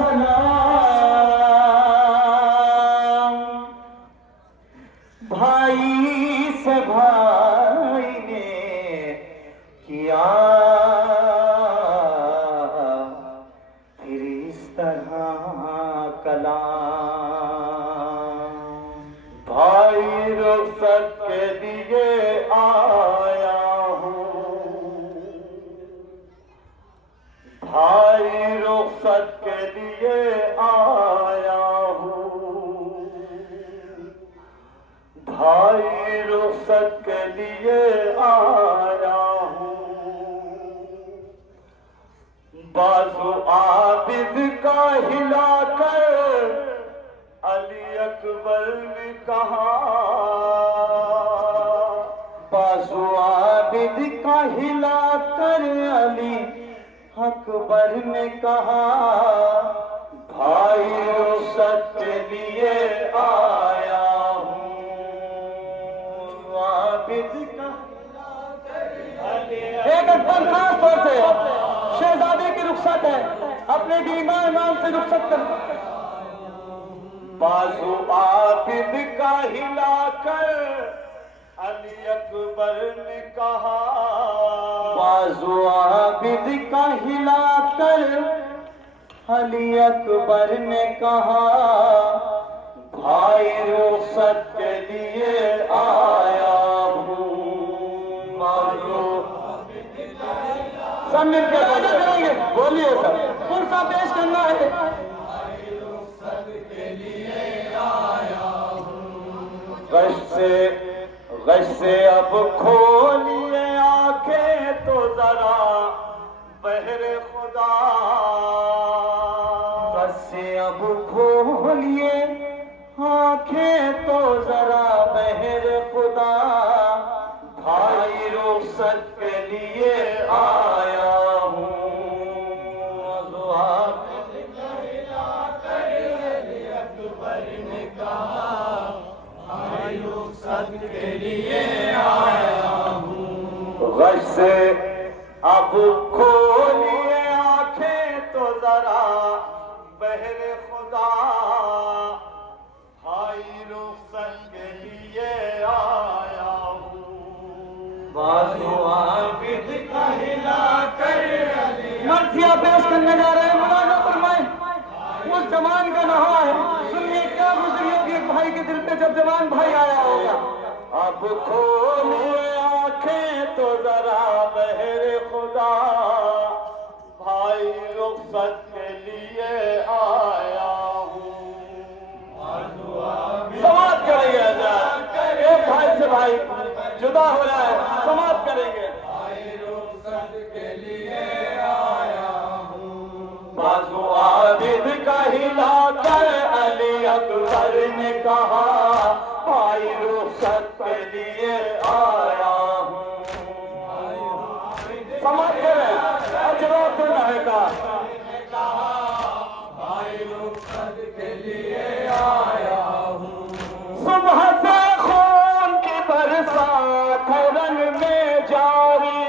सलाम। भाई से भाई ने किया फिर इस तरह कलाम। भाई रुखसत के लिए आया हूँ, भाई रुखसत के लिए आया हूँ, भाई रुखसत के लिए आया हूँ। बाजू आबिद का हिलाकर अली अकबर ने कहा, बाजू आबिद का हिलाकर अली अकबर ने कहा, भाई रुखसत के लिए आया हूँ। आबिद का एक अकबर खास तौर से शहजादे की रुखसत है, अपने बीमा इमाम से रुखसत कर। बाजू आबिद का हिलाकर अली अकबर ने कहा, बाजू आबिद का हिलाकर अली अकबर ने कहा, भाई रुखसत के लिए आया हूँ। सब मिलकर करेंगे, बोलिए सब पुरसा पेश करना है। गश से अब खोलिए आंखें तो जरा बहरे खुदा, गश से अब खोलिए आंखें तो जरा बहरे खुदा, भाई रुखसत के लिए आया हूँ। के लिए आया हूँ। गश से अब खोलिए आंखें तो जरा बहरे खुदा, भाई रुखसत के लिए आया हूँ। बाजू आबिद का हिलाकर मर्जिया पेश करने जा रहे हैं। मुलाजा फरमाए उस जवान का नहा है, सुनिए क्या गुजरी होगी एक भाई के दिल पे जब जवान भाई आया होगा। अब खोलिए आंखें तो जरा बहरे खुदा, भाई रुखसत के लिए आया हूँ। समाप्त करेंगे, एक भाई से भाई जुदा हो जाए, समाप्त करेंगे। भाई रुखसत के लिए आया हूँ। बाजू आबिद का हिलाकर अली अकबर ने कहा, भाई रुखसत के लिए आया हूँ। समझ गए, जवाब देना है का भाई रुखसत के लिए आया हूँ। सुबह से खून की बरसात रंग में जारी,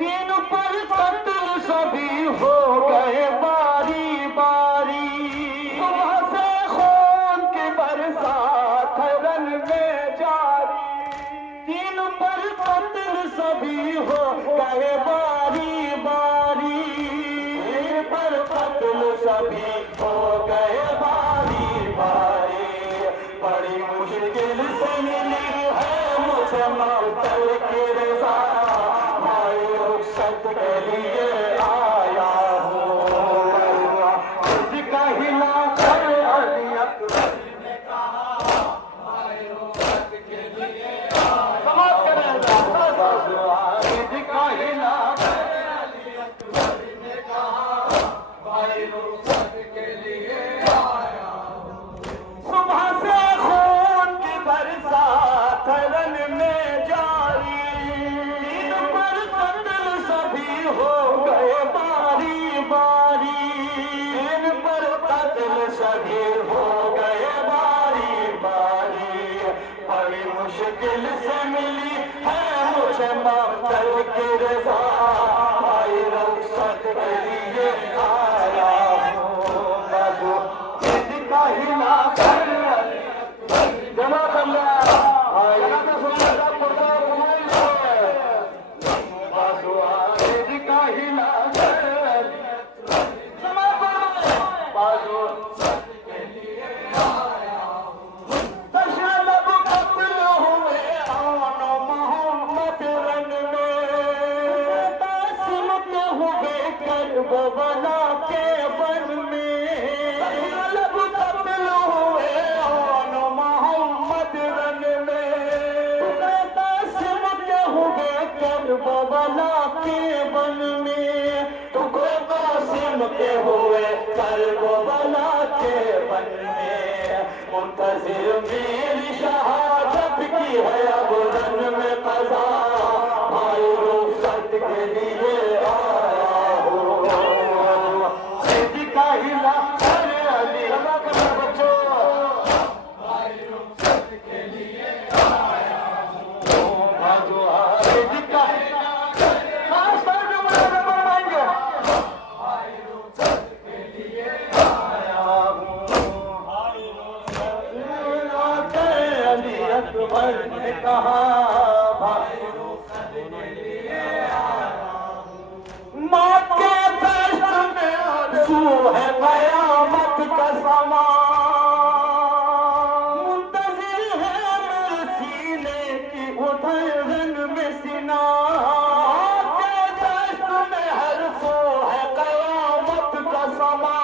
दिन पर कत्ल सभी हो गए बारी बारी। सुबह से खून की बरसात रंग में जारी, दिन पर कत्ल सभी हो गए बारी बारी। दिन पर कत्ल सभी हो गए बारी बारी। बड़ी मुश्किल से मिली है मुझे मौतल की रज़ा, भाई रुखसत के लिए आया हूँ। उसका हिलाकर अली अकबर ने कहा, भाई रुखसत के लिए समाप्त करेगा। बाजू आबिद का हिलाकर अली अकबर ने कहा, भाई रुखसत के लिए आया हूँ। सुबह से खून की बरसात रन में जारी, दिन पर कत्ल सभी हो गए बारी बारी। दिन पर कत्ल सभी हो गए बारी बारी। बड़ी मुश्किल से मिली है मुझे मौतल की रज़ा, भाई रुखसत के लिए आया करबला के वन में लब कत्ल हुए आन मोहम्मद रन में कासिम के हुए करबला के वन में टुकड़े कासिम के हुए करबला के वन में मुंतजिर मेरी शहादत की है अब रन में कज़ा भाई रुखसत के लिए आया हूँ सिद्दीक़ का हिला अरे अली बच्चों भाई रुखसत के लिए आया हूँ भाजो सिद्दीक़ का हिला खास तौर पे बनवाएंगे भाई रुखसत के लिए आया हूँ अली अकबर ने कहा भाई रुखसत के लिए आया हूँ माँ के दर्द में आंसू है कयामत का समा मुंतज़िर है मेरे सीने की उधर रंग में सीना के दर्द में हर सो है कयामत का समा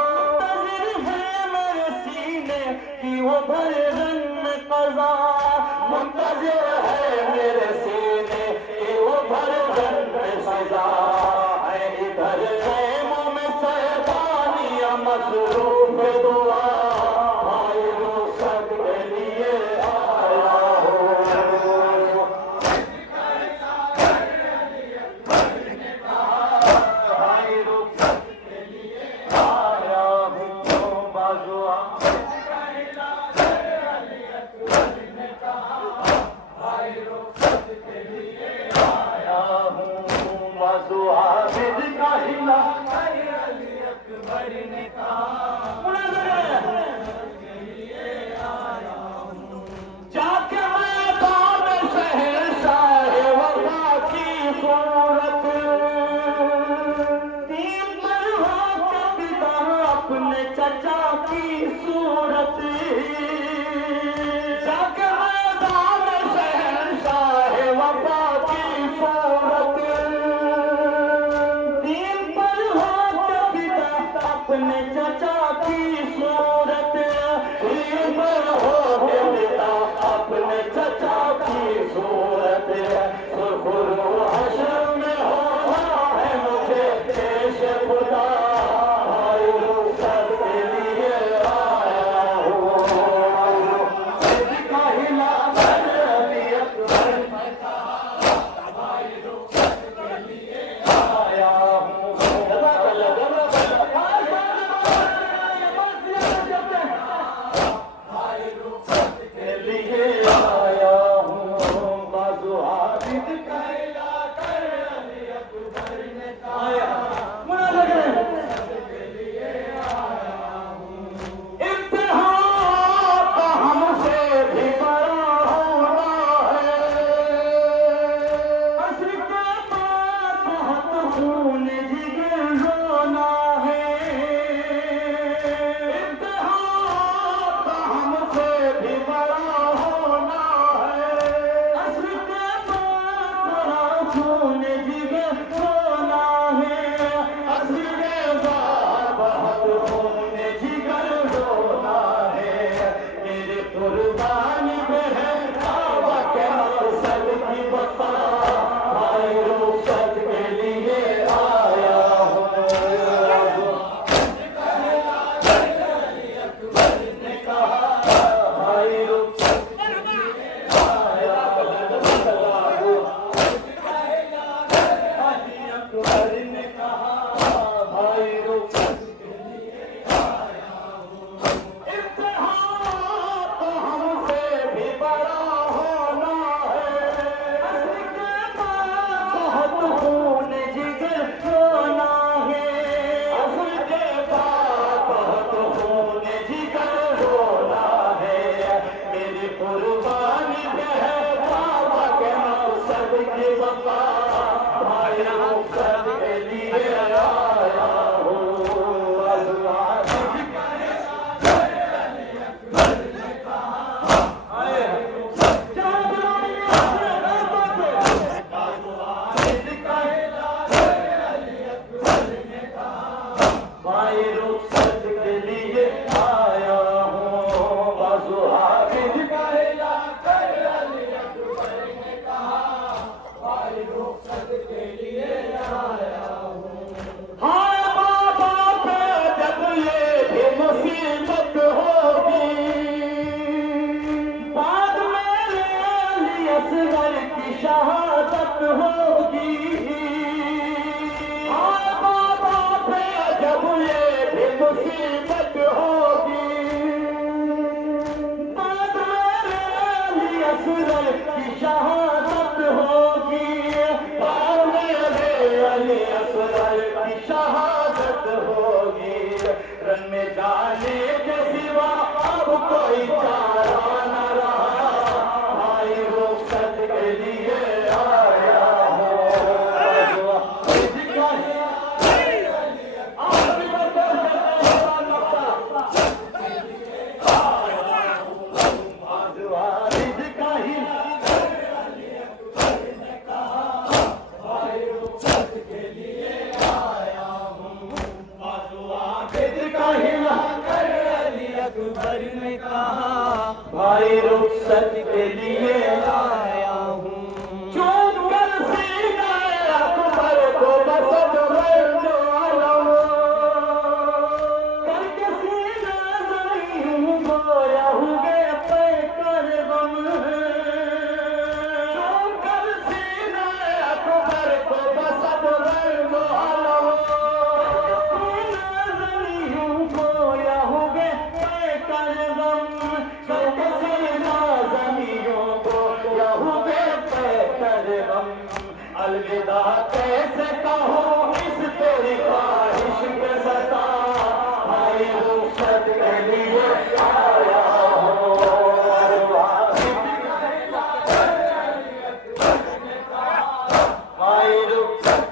मुंतज़िर है मेरे सीने की उधर रंग में कज़ा मुंतज़िर है मेरे सीने की उधर रंग में सजा है इधर ख़ैमों में सैतानिया मसरूफ़ दुआ भाई रुखसत के लिए आया हूँ भाई रुखसत के लिए आया हूँ बाजुआ आबिद का हिला अली अकबर ने जाके मैदान शहंशाह वफा की सूरत दीन पर होके पिता अपने चचा की सूरत जाके मैदान शहंशाह वफा की सूरत अपने चचा की सूरत पर हो पिता अपने चचा की सूरत सुरखुरो हशर में होना है मुझे पेश खुदा भाई रुखसत के लिए आया हूँ सिद्दीक़ का हिला अली अकबर भाई रुखसत के लिए आया हूँ भाई रुखसत के लिए आया भाई रुखसत के लिए आया हूँ। बाजू हाफिज कहला कर अली अकबर ने कहा, भाई रुखसत के लिए आया हूँ। हाय बाबा पे जब ये भी मुसीबत होगी, बाद में अली असगर की शहादत होगी। हाय बाबा पे जब ये भी मुसीबत होगी, बाद में अली असगर की शहादत होगी। बाद में अली असगर की शहादत होगी। रन में जाने के सिवा अब कोई चारा न रहा, भाई रुखसत के लिए आया हूँ। अकबर ने कहा, भाई रुखसत के लिए आया हूँ। चूम कर सीना अकबर को बसत दो आलम, करके सीना ज़मीन गोया हुए पे कर गम। चूम कर सीना अकबर को बसत दो आलम, अलविदा कैसे कहूँ इस तेरी ख्वाहिश के बता, भाई रुखसत के लिए आया हूँ। भाई रुखसत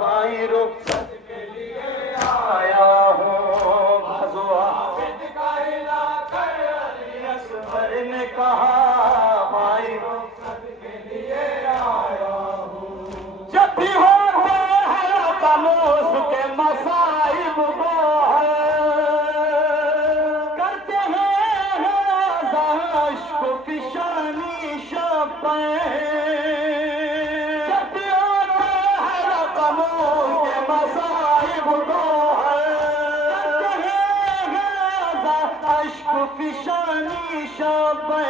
भाई रुखसत के लिए आया हूँ। ने कहा, भाई रुखसत के लिए आया हूँ। जब भी होते हैं तमूस के मसाइब वो करते हैं अश्क फिशानी शपे। जब भी होते हैं तमूस के मसाइब वो करते हैं अश्क फिशानी शपे।